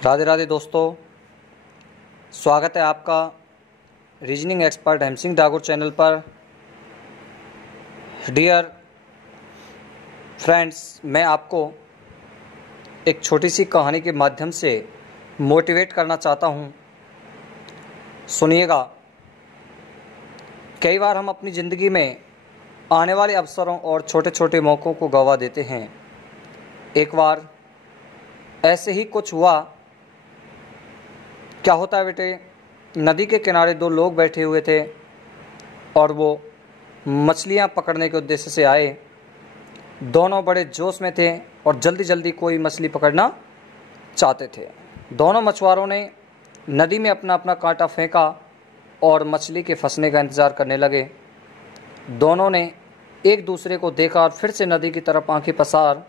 राधे राधे दोस्तों, स्वागत है आपका रीजनिंग एक्सपर्ट हेम सिंह ठाकुर चैनल पर। डियर फ्रेंड्स, मैं आपको एक छोटी सी कहानी के माध्यम से मोटिवेट करना चाहता हूँ। सुनिएगा। कई बार हम अपनी ज़िंदगी में आने वाले अवसरों और छोटे छोटे मौक़ों को गंवा देते हैं। एक बार ऐसे ही कुछ हुआ। क्या होता है बेटे, नदी के किनारे दो लोग बैठे हुए थे और वो मछलियाँ पकड़ने के उद्देश्य से आए। दोनों बड़े जोश में थे और जल्दी जल्दी कोई मछली पकड़ना चाहते थे। दोनों मछुआरों ने नदी में अपना अपना कांटा फेंका और मछली के फंसने का इंतज़ार करने लगे। दोनों ने एक दूसरे को देखा और फिर से नदी की तरफ आंखें पसार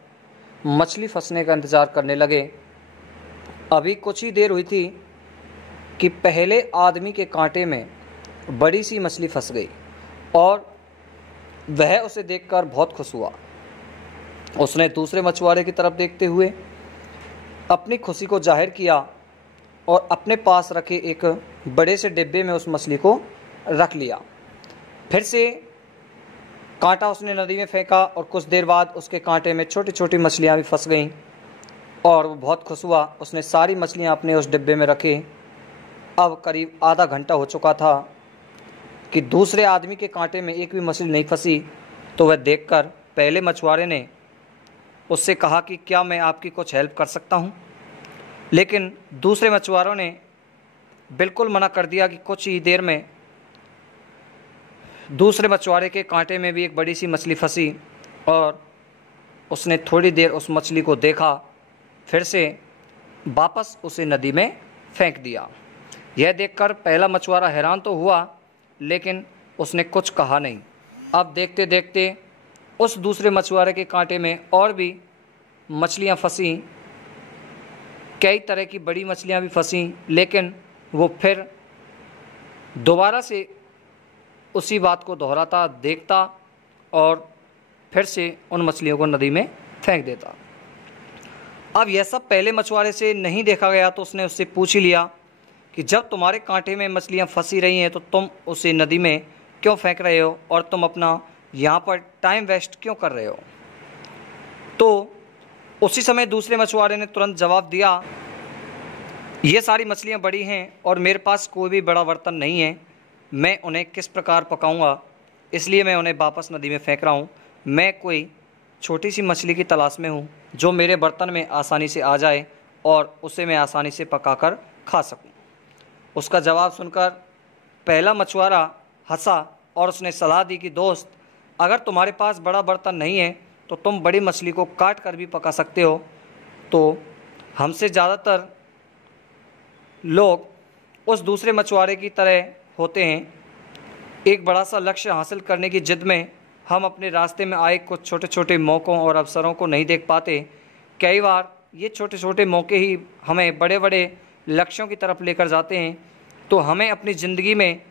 मछली फंसने का इंतज़ार करने लगे। अभी कुछ ही देर हुई थी कि पहले आदमी के कांटे में बड़ी सी मछली फंस गई और वह उसे देखकर बहुत खुश हुआ। उसने दूसरे मछुआरे की तरफ देखते हुए अपनी खुशी को जाहिर किया और अपने पास रखे एक बड़े से डिब्बे में उस मछली को रख लिया। फिर से कांटा उसने नदी में फेंका और कुछ देर बाद उसके कांटे में छोटी छोटी मछलियाँ भी फंस गईं और वो बहुत खुश हुआ। उसने सारी मछलियाँ अपने उस डिब्बे में रखी। अब करीब आधा घंटा हो चुका था कि दूसरे आदमी के कांटे में एक भी मछली नहीं फंसी। तो वह देखकर पहले मछुआरे ने उससे कहा कि क्या मैं आपकी कुछ हेल्प कर सकता हूँ, लेकिन दूसरे मछुआरों ने बिल्कुल मना कर दिया कि कुछ ही देर में दूसरे मछुआरे के कांटे में भी एक बड़ी सी मछली फंसी और उसने थोड़ी देर उस मछली को देखा, फिर से वापस उसे नदी में फेंक दिया। यह देखकर पहला मछुआरा हैरान तो हुआ, लेकिन उसने कुछ कहा नहीं। अब देखते देखते उस दूसरे मछुआरे के कांटे में और भी मछलियां फंसी, कई तरह की बड़ी मछलियां भी फंसी, लेकिन वो फिर दोबारा से उसी बात को दोहराता, देखता और फिर से उन मछलियों को नदी में फेंक देता। अब यह सब पहले मछुआरे से नहीं देखा गया, तो उसने उससे पूछ ही लिया कि जब तुम्हारे कांटे में मछलियां फंसी रही हैं तो तुम उसे नदी में क्यों फेंक रहे हो और तुम अपना यहाँ पर टाइम वेस्ट क्यों कर रहे हो। तो उसी समय दूसरे मछुआरे ने तुरंत जवाब दिया, ये सारी मछलियाँ बड़ी हैं और मेरे पास कोई भी बड़ा बर्तन नहीं है, मैं उन्हें किस प्रकार पकाऊंगा, इसलिए मैं उन्हें वापस नदी में फेंक रहा हूँ। मैं कोई छोटी सी मछली की तलाश में हूँ जो मेरे बर्तन में आसानी से आ जाए और उसे मैं आसानी से पकाकर खा सकूँ। उसका जवाब सुनकर पहला मछुआरा हंसा और उसने सलाह दी कि दोस्त, अगर तुम्हारे पास बड़ा बर्तन नहीं है तो तुम बड़ी मछली को काट कर भी पका सकते हो। तो हमसे ज़्यादातर लोग उस दूसरे मछुआरे की तरह होते हैं। एक बड़ा सा लक्ष्य हासिल करने की जिद में हम अपने रास्ते में आए कुछ छोटे छोटे मौक़ों और अवसरों को नहीं देख पाते। कई बार ये छोटे छोटे मौके ही हमें बड़े बड़े लक्ष्यों की तरफ लेकर जाते हैं। तो हमें अपनी ज़िंदगी में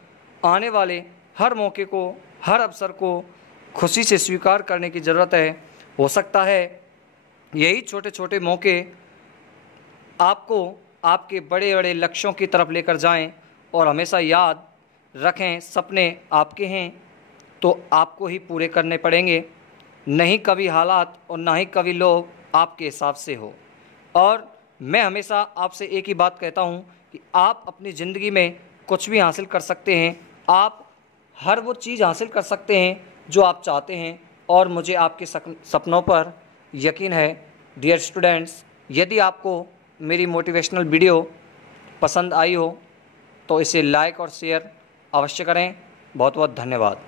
आने वाले हर मौके को, हर अवसर को खुशी से स्वीकार करने की ज़रूरत है। हो सकता है यही छोटे छोटे मौके आपको आपके बड़े बड़े लक्ष्यों की तरफ लेकर जाएं। और हमेशा याद रखें, सपने आपके हैं तो आपको ही पूरे करने पड़ेंगे, नहीं कभी हालात और ना ही कभी लोग आपके हिसाब से हो। और मैं हमेशा आपसे एक ही बात कहता हूँ कि आप अपनी ज़िंदगी में कुछ भी हासिल कर सकते हैं। आप हर वो चीज़ हासिल कर सकते हैं जो आप चाहते हैं और मुझे आपके सपनों पर यकीन है। डियर स्टूडेंट्स, यदि आपको मेरी मोटिवेशनल वीडियो पसंद आई हो तो इसे लाइक और शेयर अवश्य करें। बहुत बहुत धन्यवाद।